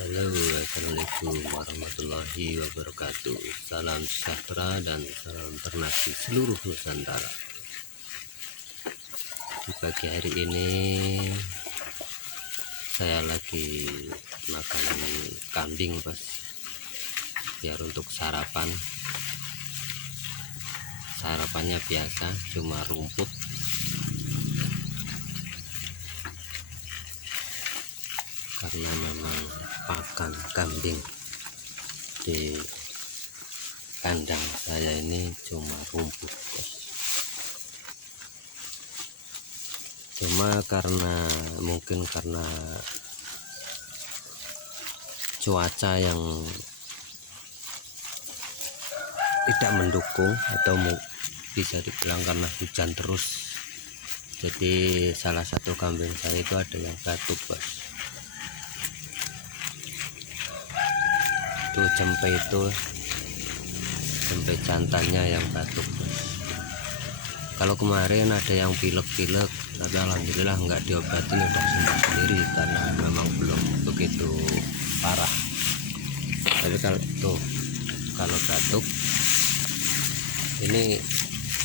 Halo, assalamualaikum warahmatullahi wabarakatuh. Salam sejahtera dan salam ternak di seluruh Nusantara. Di pagi hari ini saya lagi makan kambing, bos, biar untuk sarapan. Sarapannya biasa, cuma rumput. Karena memang pakan kambing di kandang saya ini cuma rumput, bos. Cuma mungkin karena cuaca yang tidak mendukung, atau bisa dibilang karena hujan terus, jadi salah satu kambing saya itu ada yang batuk, bos. Itu jempe jantannya yang batuk, bos. Kalau kemarin ada yang pilek-pilek, tapi alhamdulillah nggak diobatin, udah sembuh sendiri karena memang belum begitu parah. Tapi kalau batuk ini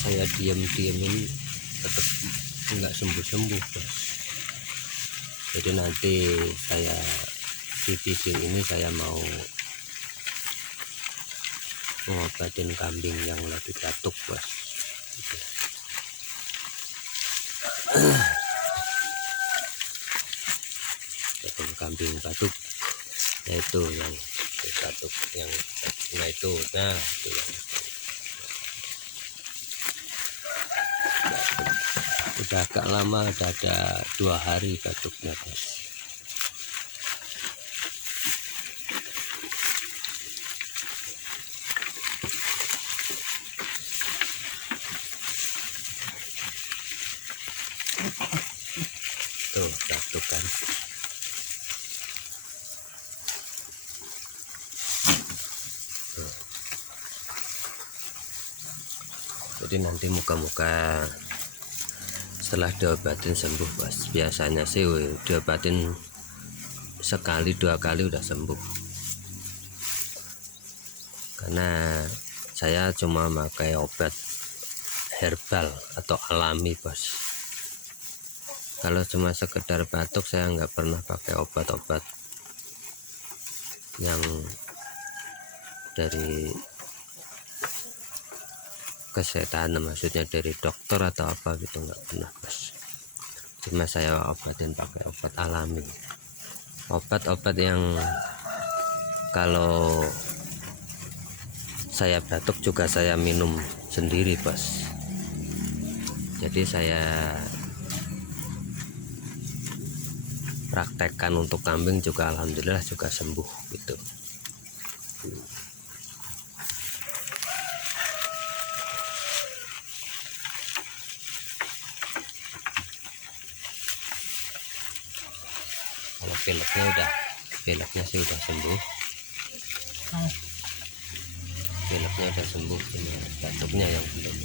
saya diam-diam ini tetap nggak sembuh-sembuh, bos. Jadi nanti di video ini saya mau ngobatin kambing yang lagi batuk, bos. Kambing batuk, yaitu yang batuk yang itu yang udah agak lama, udah ada 2 hari batuknya, bos. Tuh batuk kan. Jadi nanti muka-muka setelah diobatin sembuh, bos. Biasanya sih diobatin sekali 2 kali udah sembuh, karena saya cuma pakai obat herbal atau alami, bos. Kalau cuma sekedar batuk saya nggak pernah pakai obat-obat yang dari kesehatan, maksudnya dari dokter atau apa gitu, nggak pernah, bos. Cuma saya obatin pakai obat alami, obat-obat yang kalau saya batuk juga saya minum sendiri, bos. Jadi saya praktekkan untuk kambing juga alhamdulillah juga sembuh gitu. Kalau pileknya sih udah sembuh. Pileknya udah sembuh, ini batuknya yang belum.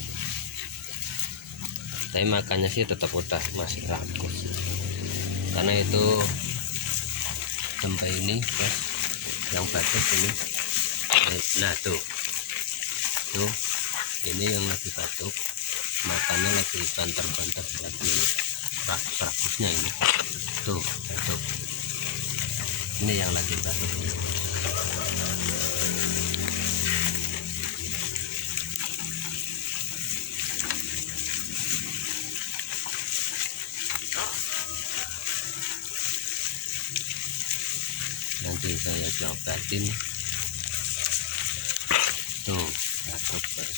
Tapi makannya sih tetap masih rakus, karena itu sampai ini, bos, yang batuk ini. Nah tuh ini yang lagi batuk, makannya lagi banter-banter, lagi rakus-rakusnya ini. Tuh batuk, ini yang lagi batuk. Nanti saya cobatin. Tuh batuk, bos.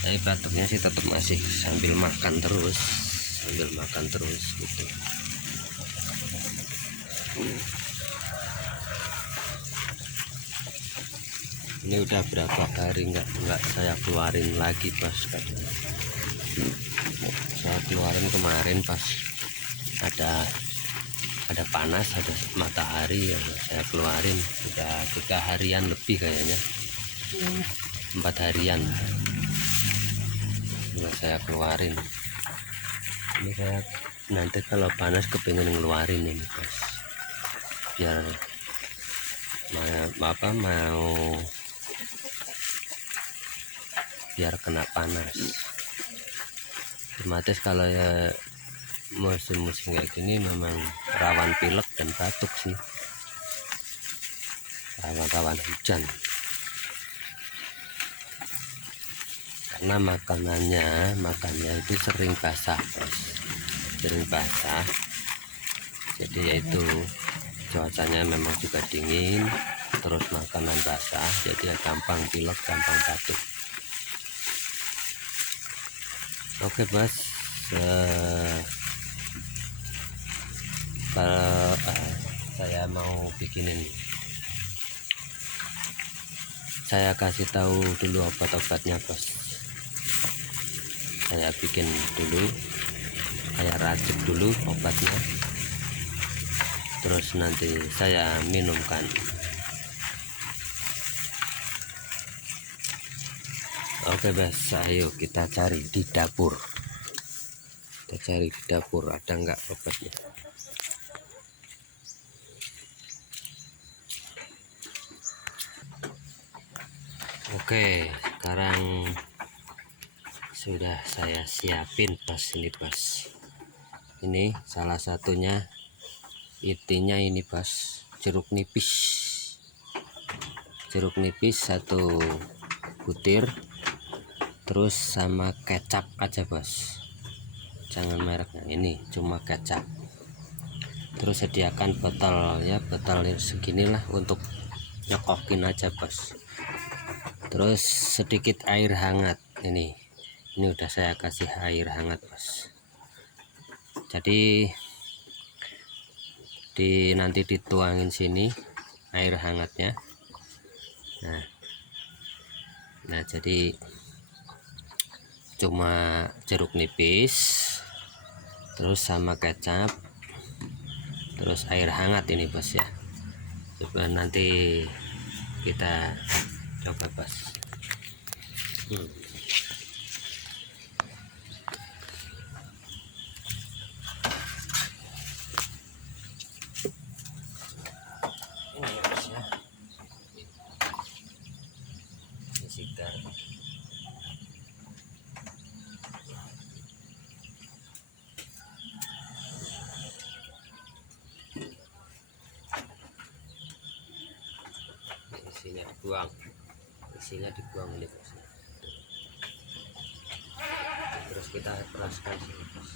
Tapi batuknya sih tetap masih sambil makan terus gitu. Ini udah berapa hari nggak saya keluarin lagi, bos. Saya keluarin kemarin pas ada panas, ada matahari, ya saya keluarin. Udah 3 harian lebih kayaknya, 4 harian nggak saya keluarin. Ini saya nanti kalau panas kepingin ngeluarin ini, bos. biar mau biar kena panas. Otomatis kalau ya musim-musim kayak gini memang rawan pilek dan batuk sih, rawan hujan, karena makannya itu sering basah, jadi yaitu cuacanya memang juga dingin, terus makanan basah, jadi ya gampang pilek, gampang batuk. Oke Bos, kalau saya mau bikinin, saya kasih tahu dulu obat-obatnya Bos. Saya bikin dulu, saya racik dulu obatnya, terus nanti saya minumkan. Oke Bos, ayo kita cari di dapur, ada nggak obatnya. Oke, sekarang sudah saya siapin Bos. Ini Bos, ini salah satunya, intinya ini Bos, jeruk nipis 1 butir, terus sama kecap aja Bos, jangan mereknya, ini cuma kecap. Terus sediakan botol seginilah untuk nyekokin aja Bos. Terus sedikit air hangat, ini udah saya kasih air hangat Bos. Jadi nanti dituangin sini air hangatnya. Nah jadi cuma jeruk nipis, terus sama kecap, terus air hangat ini Bos ya. Coba nanti kita coba Bos. Ini ya Bos ya, ini sigar. Isinya dibuang ini Bos. Terus kita peraskan sini Bos.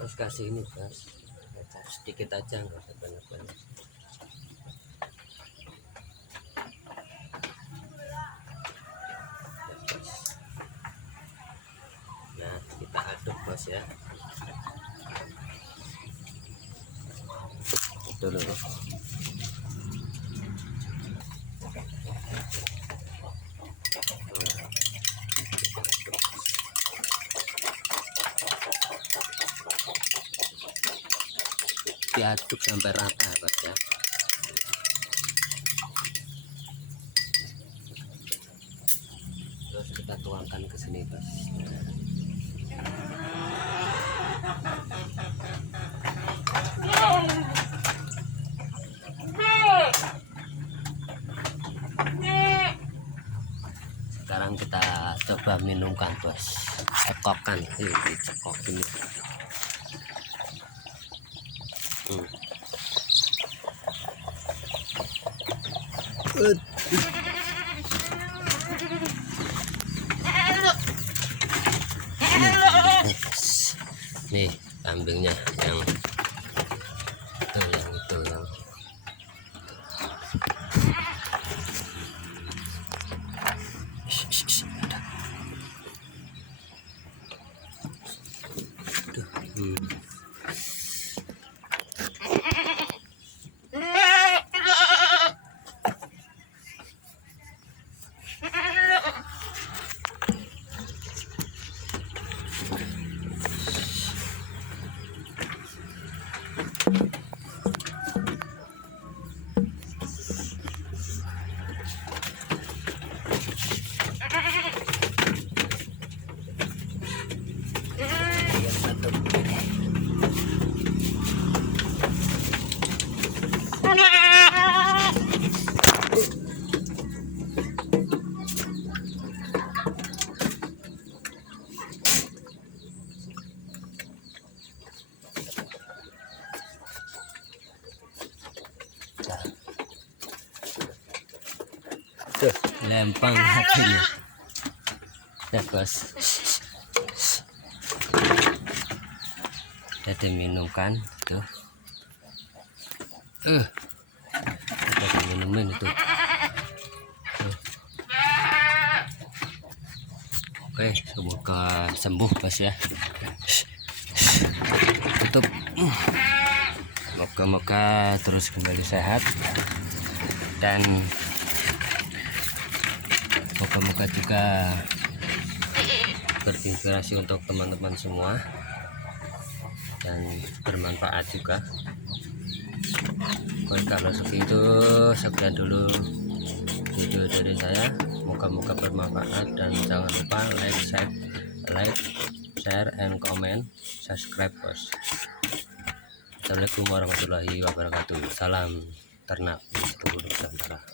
Terus kasih ini Bos, sedikit aja, nggak usah banyak-banyak. Nah kita aduk Bos ya, dulu. Diaduk sampai rata Bos ya. Terus kita tuangkan ke sini Bos. Sekarang kita coba minumkan Bos, cekokan, dicekokin. Nih kambingnya yang itu tuh lempang hatinya ya bos. Udah diminumkan tuh udah diminumin itu. Oke, semoga sembuh bos ya. Tutup. Moga-moga terus kembali sehat dan moga-moga juga berinspirasi untuk teman-teman semua dan bermanfaat juga. Oke, kalau segitu sekian dulu video dari saya. Moga-moga bermanfaat dan jangan lupa like, share, and comment, subscribe bos. Assalamualaikum warahmatullahi wabarakatuh. Salam ternak seluruh Nusantara.